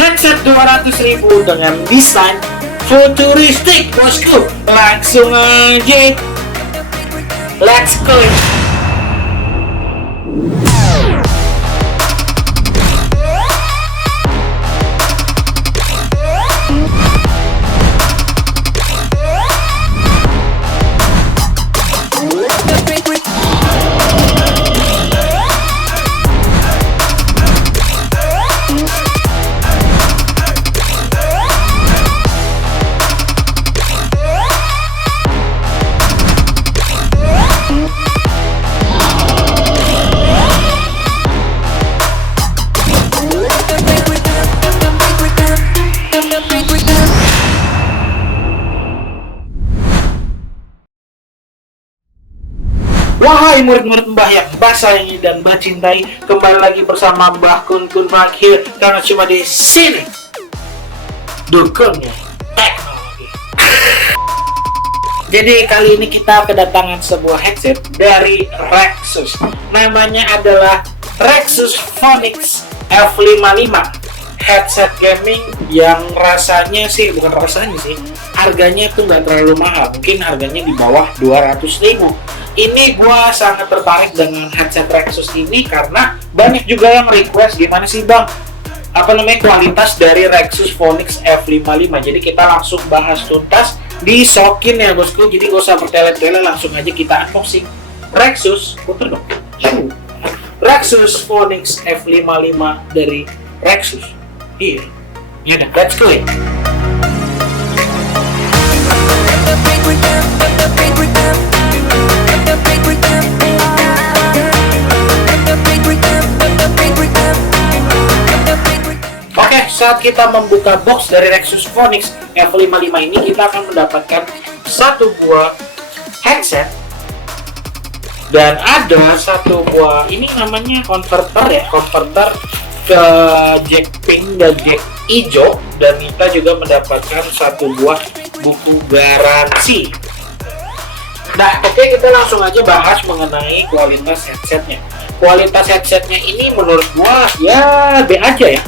Headset 200.000 dengan desain futuristik, bosku. Langsung aja, let's go. Wahai murid-murid Mbah yang Mbah sayangi dan Mbah cintai, kembali lagi bersama Mbah Kun here, karena cuma di sini dukungnya teknologi. Jadi kali ini kita kedatangan sebuah headset dari Rexus. Namanya adalah Rexus Phonix F55. Headset gaming yang rasanya sih, bukan rasanya sih, harganya tuh nggak terlalu mahal. Mungkin harganya di bawah 200.000. Ini gua sangat tertarik dengan headset Rexus ini karena banyak juga yang request gimana sih bang, kualitas dari Rexus Phonix F55. Jadi kita langsung bahas tuntas di Sokin ya bosku. Jadi gak usah bertele-tele, langsung aja kita unboxing Rexus. Puter dong. Rexus Phonix F55 dari Rexus. Iya. Ya udah, let's go ya. Oke, saat kita membuka box dari Rexus Phonix F55 ini, kita akan mendapatkan satu buah headset dan ada satu buah, ini namanya konverter ke jack pink dan jack hijau, dan kita juga mendapatkan satu buah buku garansi. Nah, oke, kita langsung aja bahas mengenai kualitas headsetnya. Kualitas headsetnya ini menurut gua ya B aja ya.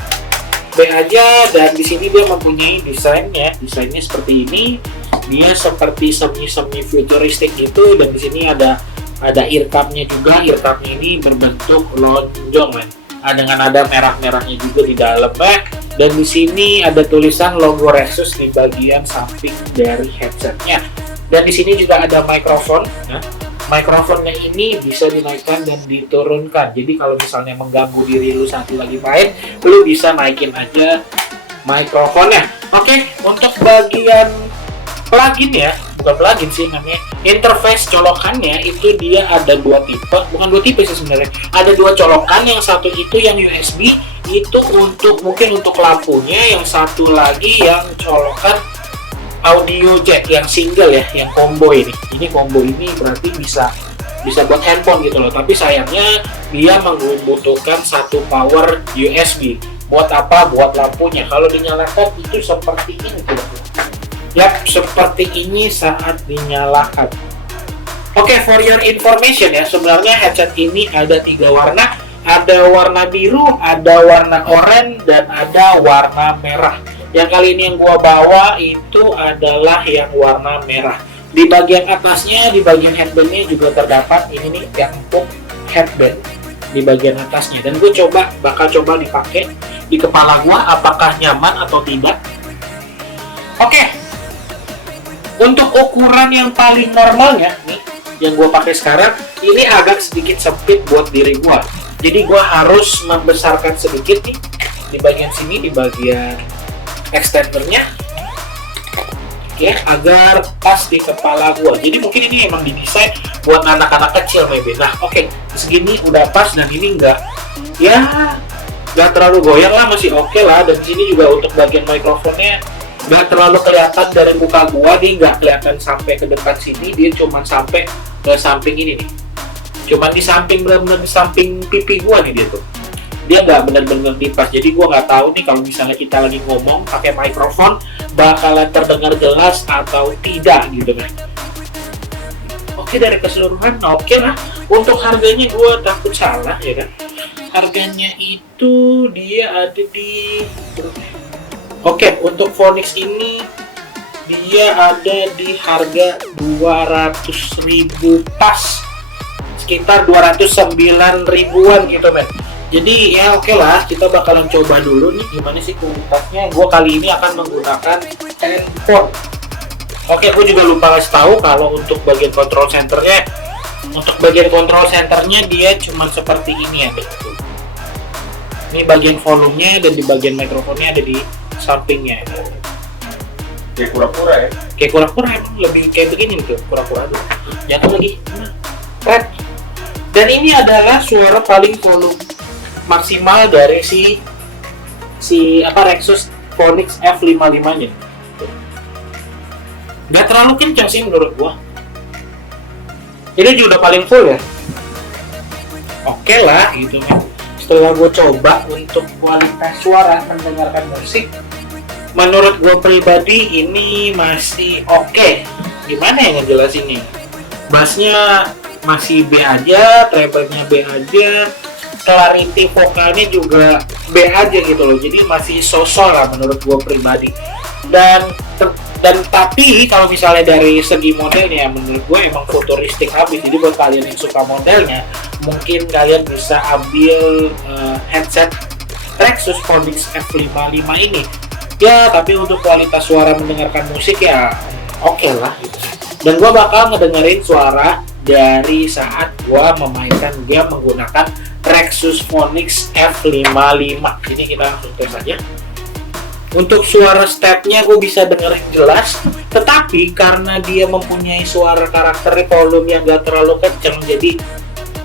B aja, dan di sini dia mempunyai desainnya seperti ini. Dia seperti semi futuristik gitu, dan di sini ada earcupnya juga. Earcupnya ini berbentuk lonjong men. Dengan ada merah-merahnya juga di dalamnya, dan di sini ada tulisan logo Rexus di bagian samping dari headsetnya. Dan di sini juga ada mikrofon. Nah, mikrofonnya ini bisa dinaikkan dan diturunkan. Jadi kalau misalnya mengganggu diri lu saat lagi main, lu bisa naikin aja mikrofonnya. Oke, untuk bagian plugin ya, bukan plugin sih namanya, interface colokannya itu dia ada dua tipe, bukan dua tipe sih sebenarnya. Ada dua colokan, yang satu itu yang USB, itu mungkin untuk lampunya, yang satu lagi yang colokan audio jack yang single ya, yang combo ini. Ini combo ini berarti bisa buat handphone gitu loh. Tapi sayangnya dia membutuhkan satu power USB. Buat apa? Buat lampunya. Kalau dinyalakan itu seperti ini tuh. Yap, seperti ini saat dinyalakan. Oke, for your information ya, sebenarnya headset ini ada 3 warna. Ada warna biru, ada warna oranye, dan ada warna merah. Yang kali ini yang gua bawa itu adalah yang warna merah. Di bagian atasnya, di bagian headbandnya juga terdapat ini nih, yang empuk headband di bagian atasnya. Dan gue bakal coba dipakai di kepala gua, apakah nyaman atau tidak. Oke, untuk ukuran yang paling normalnya nih, yang gua pakai sekarang, ini agak sedikit sempit buat diri gua. Jadi gua harus membesarkan sedikit nih di bagian sini, di bagian extendernya, oke, agar pas di kepala gua. Jadi mungkin ini emang didesain buat anak-anak kecil maybe. Nah, oke, segini udah pas, dan ini nggak terlalu goyang lah, masih oke lah. Dan di sini juga untuk bagian mikrofonnya nggak terlalu kelihatan dari muka gua, dia nggak kelihatan sampai ke dekat sini, dia cuma sampai ke samping ini nih, cuma di samping, benar-benar di samping pipi gua nih dia tuh. Dia nggak benar-benar dipas. Jadi gua nggak tahu nih kalau misalnya kita lagi ngomong pakai mikrofon bakalan terdengar jelas atau tidak gitu kan. Oke, dari keseluruhan oke lah. Untuk harganya gua takut salah ya kan. Harganya itu dia ada di Oke, untuk Phoenix ini dia ada di harga 200.000 pas, sekitar 209 ribuan gitu men. Jadi ya oke lah, kita bakalan coba dulu nih gimana sih kualitasnya. Gue kali ini akan menggunakan handphone. Oke, gue juga lupa kasih tahu kalau untuk bagian control centernya, dia cuma seperti ini ya. Ini bagian volumenya dan di bagian mikrofonnya ada di sampingnya. Kayak kura-kura ya? Kayak kura-kura, emang lebih kayak begini tuh, kura-kura dulu. Jatuh lagi. Keren. Dan ini adalah suara paling volume maksimal dari si Rexus Phoenix F55-nya. Nggak terlalu kencang sih menurut gua. Ini juga udah paling full ya. Oke lah gitu kan. Setelah gua coba untuk kualitas suara mendengarkan musik, menurut gue pribadi ini masih oke. Gimana ya ngejelasinnya? Bassnya masih B aja, treble-nya B aja, clarity vokalnya juga B aja gitu loh. Jadi masih so-so lah menurut gue pribadi. Dan tapi kalau misalnya dari segi modelnya, menurut gue emang futuristik habis. Jadi buat kalian yang suka modelnya, mungkin kalian bisa ambil headset Rexus Phoenix F55 ini. Ya, tapi untuk kualitas suara mendengarkan musik ya oke lah gitu. Dan gue bakal ngedengerin suara dari saat gue memainkan game menggunakan Rexus Phoenix F55. Ini kita langsung tes aja. Untuk suara stepnya gue bisa dengerin jelas, tetapi karena dia mempunyai suara karakter volume yang gak terlalu kenceng, jadi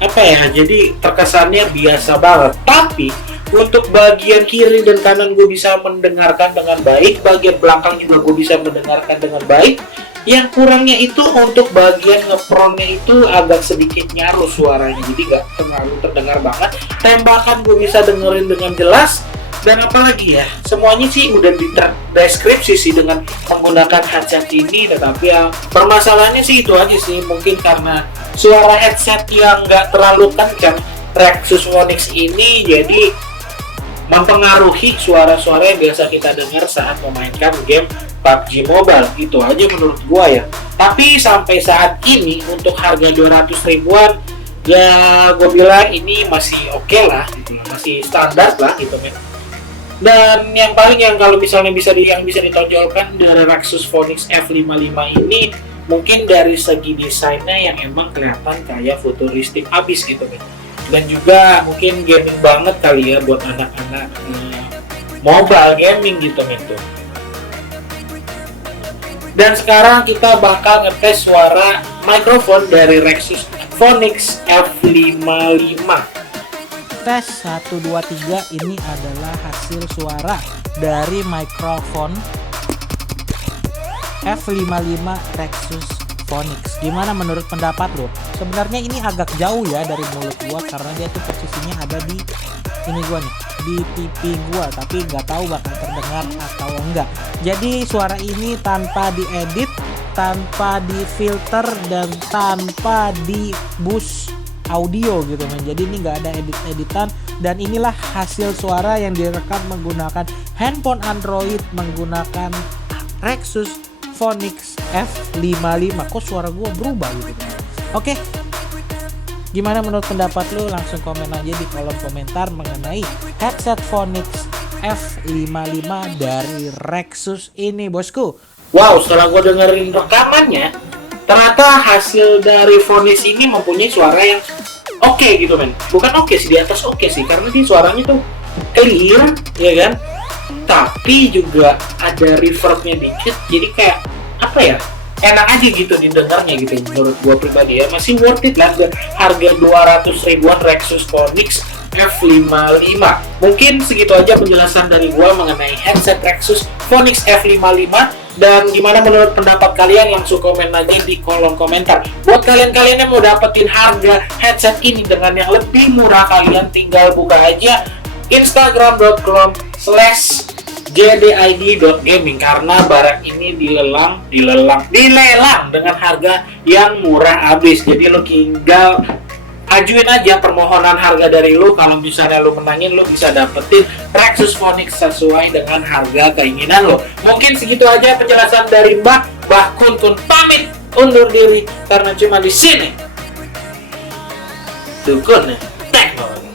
apa ya, jadi terkesannya biasa banget. Tapi untuk bagian kiri dan kanan gue bisa mendengarkan dengan baik, bagian belakang juga gue bisa mendengarkan dengan baik. Yang kurangnya itu untuk bagian ngepronnya itu agak sedikit nyaru suaranya, jadi nggak terlalu terdengar banget. Tembakan gue bisa dengerin dengan jelas. Dan apalagi ya, semuanya sih udah deskripsi sih dengan menggunakan headset ini. Tetapi ya permasalahannya sih itu aja sih, mungkin karena suara headset yang nggak terlalu kencang Rexus Phoenix ini, jadi mempengaruhi suara-suara yang biasa kita dengar saat memainkan game PUBG Mobile. Itu aja menurut gua ya. Tapi sampai saat ini untuk harga 200 ribuan ya gua bilang ini masih oke lah gitu, masih standar lah gitu men. Dan yang paling yang kalau misalnya bisa ditonjolkan dari Rexus Phoenix F55 ini mungkin dari segi desainnya yang emang kelihatan kayak futuristik abis gitu men. Dan juga mungkin gaming banget kali ya buat anak-anak mobile gaming gitu gitu. Dan sekarang kita bakal ngetes suara mikrofon dari Rexus Phoenix F55. Tes 1, 2, 3 ini adalah hasil suara dari mikrofon F55 Rexus Phoenix. Gimana menurut pendapat lo? Sebenarnya ini agak jauh ya dari mulut gua karena dia tuh posisinya ada di ini gua nih, di pipi gua, tapi nggak tahu bakal terdengar atau enggak. Jadi suara ini tanpa diedit, tanpa difilter, dan tanpa di boost audio gitu men. Jadi ini nggak ada edit-editan, dan inilah hasil suara yang direkam menggunakan handphone Android menggunakan Rexus Phoenix F55. Kok suara gue berubah gitu. Oke, gimana menurut pendapat lu? Langsung komen aja di kolom komentar mengenai headset Phoenix F55 dari Rexus ini bosku. Wow, setelah gue dengerin rekamannya, ternyata hasil dari Phoenix ini mempunyai suara yang oke gitu men. Bukan oke sih, di atas oke sih, karena dia suaranya tuh clear ya kan, tapi juga ada reverbnya dikit, jadi kayak apa ya, enak aja gitu didengarnya gitu. Menurut gua pribadi ya masih worth it lah dengan harga 200 ribuan Rexus Phoenix F55. Mungkin segitu aja penjelasan dari gua mengenai headset Rexus Phoenix F55. Dan gimana menurut pendapat kalian? Langsung komen aja di kolom komentar. Buat kalian-kalian yang mau dapetin harga headset ini dengan yang lebih murah, kalian tinggal buka aja instagram.com/jdid.gaming karena barang ini dilelang dengan harga yang murah abis. Jadi lo tinggal ajuin aja permohonan harga dari lu. Kalau misalnya lu menangin, lu bisa dapetin Rexus Phonix sesuai dengan harga keinginan lu. Mungkin segitu aja penjelasan dari Mbah Kun pamit undur diri karena cuma di sini Dukun Teknologi.